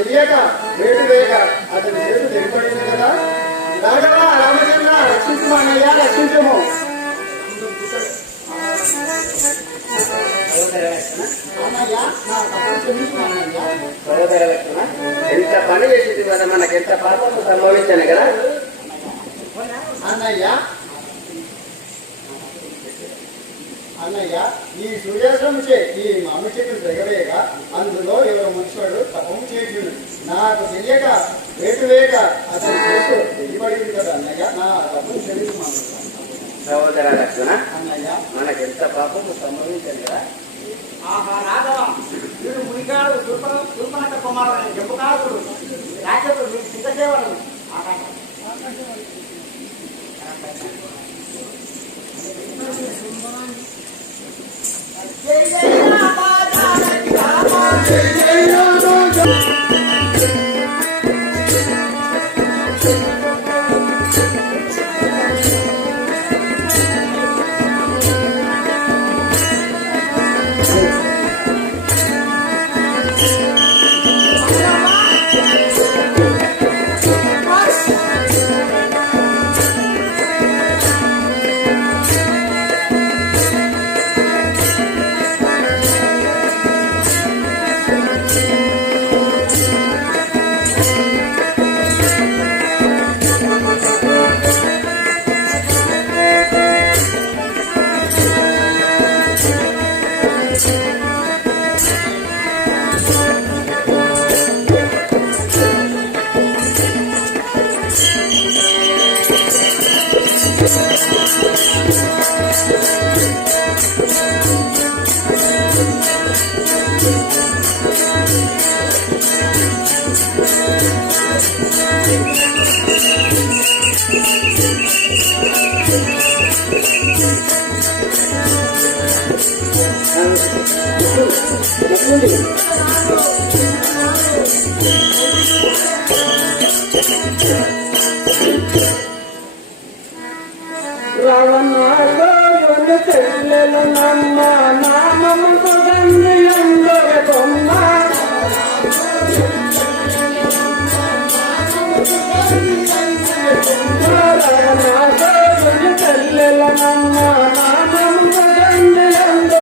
తెలియక వేటు వేయక అతని చేతులు తెగిపడింది కదా. రాఘవ రామచంద్ర రక్షించము అన్నయ్య, రక్షించము. సోదర లక్షణ ఎంత పని చేసింది కదా, మనకి ఎంత పాపం సంభవించాను కదా అన్నయ్య. అన్నయ్య, ఈ సూర్యాశ్రమం చే ఈ మామిడి చెట్లు తెగవేయక అందులో ఎవరో మనుషుడు తపము చేయుడు. నాకు తెలియక వేటు వేయక అతని చేస్తూ తెగిపడింది కదా అన్నయ్య, నా తప్పును క్షమించమను. సహోదర లక్షణ అన్నయ్య, మనకి ఎంత పాపము సంభవించాను కదా. ఆహా రాఘవ, వీడు మునిగాడు దుర్పనక కుమారుడు జంబుకాసుడు రాక్షసుడు, మీకు సిద్ధసేవడు. జై జై రామ జానకి రామ, జై జై రామ. రావణ చెల్లెలు నమ్మ నామము సుగంధి అందర కొమ్మ, రావణ చెల్లెలు నమ్మ నామము